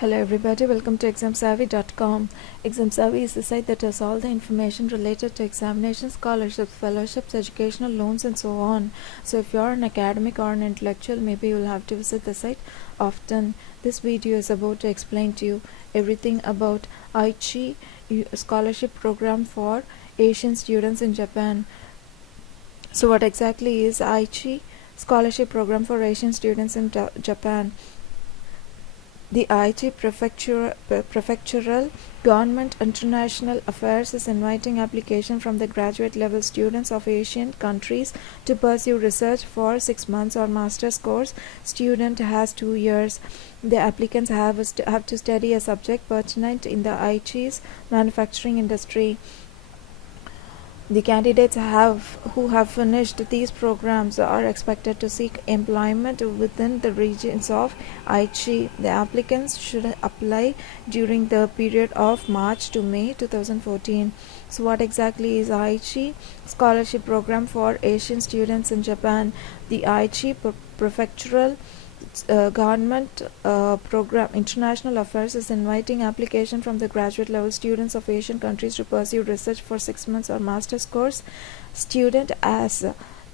Hello everybody, welcome to examsavvy.com. ExamSavvy is the site that has all the information related to examinations, scholarships, fellowships, educational loans and so on. So if you're an academic or an intellectual, maybe you'll have to visit the site often. This video is about to explain to you everything about Aichi scholarship program for Asian students in Japan. So what exactly is Aichi scholarship program for Asian students in Japan? The Aichi Prefectural Government International Affairs is inviting application from the graduate level students of Asian countries to pursue research for 6 months or master's course. Student has 2 years. The applicants have to study a subject pertinent in the Aichi's manufacturing industry. The candidates who have finished these programs are expected to seek employment within the regions of Aichi. The applicants should apply during the period of March to May 2014. So what exactly is Aichi scholarship program for Asian students in Japan? The Aichi Prefectural Government Program International Affairs is inviting application from the graduate level students of Asian countries to pursue research for 6 months or master's course. Student as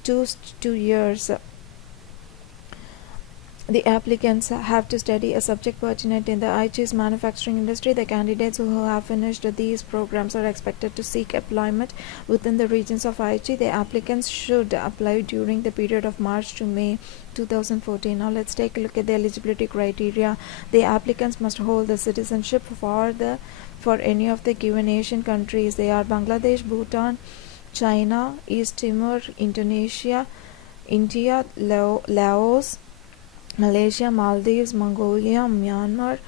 2 years. The applicants have to study a subject pertinent in the Aichi's manufacturing industry. The candidates who have finished these programs are expected to seek employment within the regions of Aichi. The applicants should apply during the period of March to May 2014. Now let's take a look at the eligibility criteria. The applicants must hold the citizenship for any of the given Asian countries. They are Bangladesh, Bhutan, China, East Timor, Indonesia, India, Laos, Malaysia, Maldives, Mongolia, Myanmar,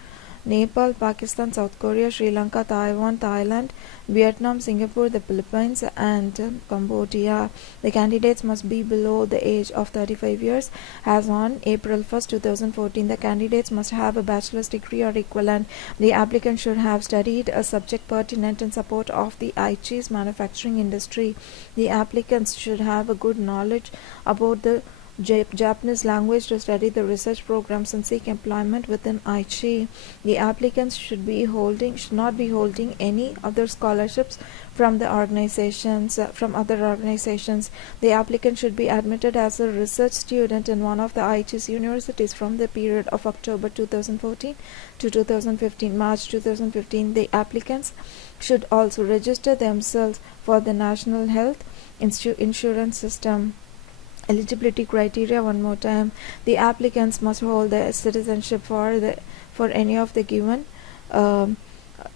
Nepal, Pakistan, South Korea, Sri Lanka, Taiwan, Thailand, Vietnam, Singapore, the Philippines and Cambodia. The candidates must be below the age of 35 years. As on April 1st, 2014, the candidates must have a bachelor's degree or equivalent. The applicant should have studied a subject pertinent in support of the Aichi's manufacturing industry. The applicants should have a good knowledge about the Japanese language to study the research programs and seek employment within Aichi. The applicants should not be holding any other scholarships from other organizations. The applicant should be admitted as a research student in one of the Aichi's universities from the period of October 2014 to 2015, March 2015. The applicants should also register themselves for the National Health Insurance System. Eligibility criteria one more time. The applicants must hold the citizenship for any of the given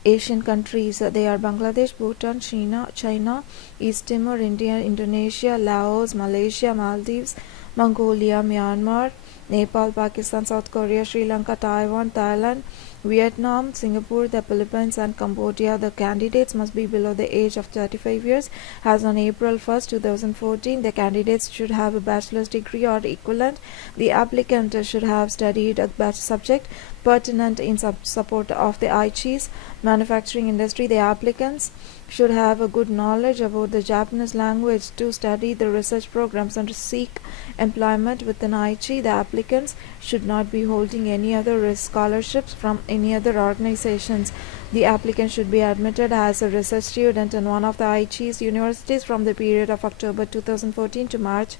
Asian countries. They are Bangladesh, Bhutan, China, East Timor, India, Indonesia, Laos, Malaysia, Maldives, Mongolia, Myanmar, Nepal, Pakistan, South Korea, Sri Lanka, Taiwan, Thailand, Vietnam, Singapore, the Philippines and Cambodia. The candidates must be below the age of 35 years. As on April 1st, 2014, the candidates should have a bachelor's degree or equivalent. The applicant should have studied a subject pertinent in support of the Aichi's manufacturing industry. The applicants should have a good knowledge about the Japanese language to study the research programs and to seek employment within Aichi. The applicants should not be holding any other scholarships from any other organizations. The applicant should be admitted as a research student in one of the Aichi's universities from the period of October 2014 to March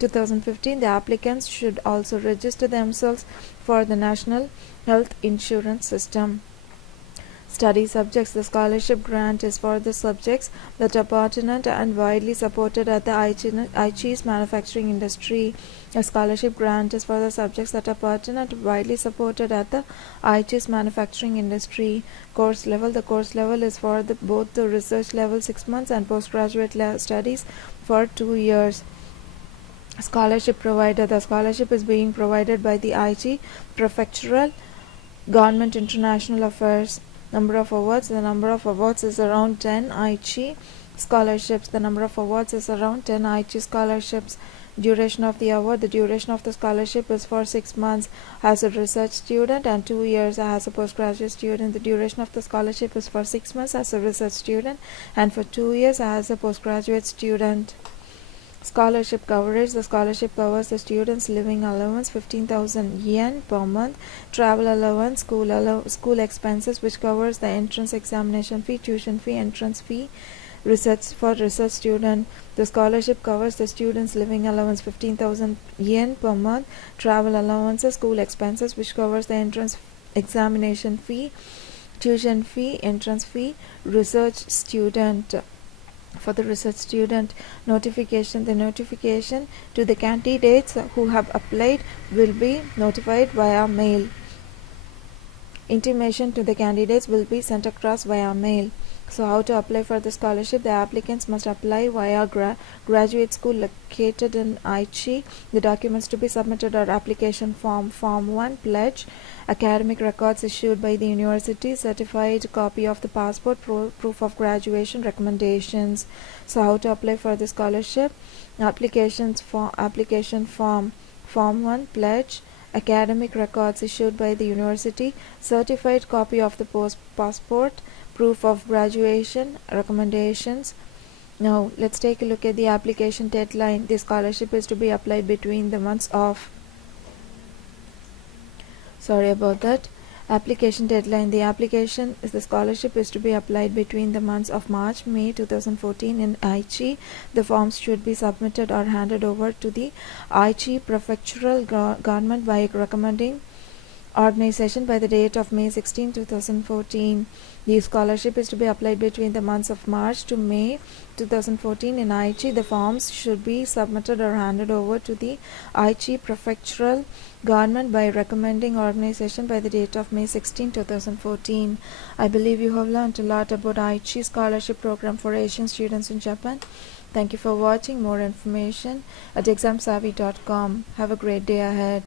2015. The applicants should also register themselves for the National Health Insurance System. Study subjects. The scholarship grant is for the subjects that are pertinent and widely supported at the Aichi's manufacturing industry. A scholarship grant is for the subjects that are pertinent and widely supported at the Aichi's manufacturing industry. Course level. The course level is for both the research level 6 months and postgraduate studies for 2 years. Scholarship provider. The scholarship is being provided by the Aichi Prefectural Government International Affairs. Number of awards. The number of awards is around 10 Aichi scholarships. The number of awards is around 10 Aichi scholarships. Duration of the award. The duration of the scholarship is for 6 months as a research student and 2 years as a postgraduate student. The duration of the scholarship is for 6 months as a research student and for 2 years as a postgraduate student. Scholarship coverage. The scholarship covers the student's living allowance 15,000 yen per month, travel allowance, school expenses, which covers the entrance examination fee, tuition fee, entrance fee. Research student. The scholarship covers the student's living allowance 15,000 yen per month, travel allowances, school expenses, which covers the entrance examination fee, tuition fee, entrance fee. Research student. For the research student, notification. The notification to the candidates who have applied will be notified via mail. Intimation to the candidates will be sent across via mail. So how to apply for the scholarship? The applicants must apply via graduate school located in Aichi. The documents to be submitted are application form, Form 1, pledge, academic records issued by the university, certified copy of the passport, proof of graduation, recommendations. So how to apply for the scholarship? Application form, Form 1, pledge, academic records issued by the university, certified copy of the passport, proof of graduation, recommendations. Now let's take a look at the application deadline. The scholarship is to be applied between the months of application deadline. The scholarship is to be applied between the months of May 2014 in Aichi. The forms should be submitted or handed over to the Aichi prefectural government by recommending organization by the date of May 16, 2014. The scholarship is to be applied between the months of March to May 2014 in Aichi. The forms should be submitted or handed over to the Aichi prefectural government by recommending organization by the date of May 16, 2014. I believe you have learned a lot about Aichi scholarship program for Asian students in Japan. Thank you for watching. More information at examsavvy.com. Have a great day ahead.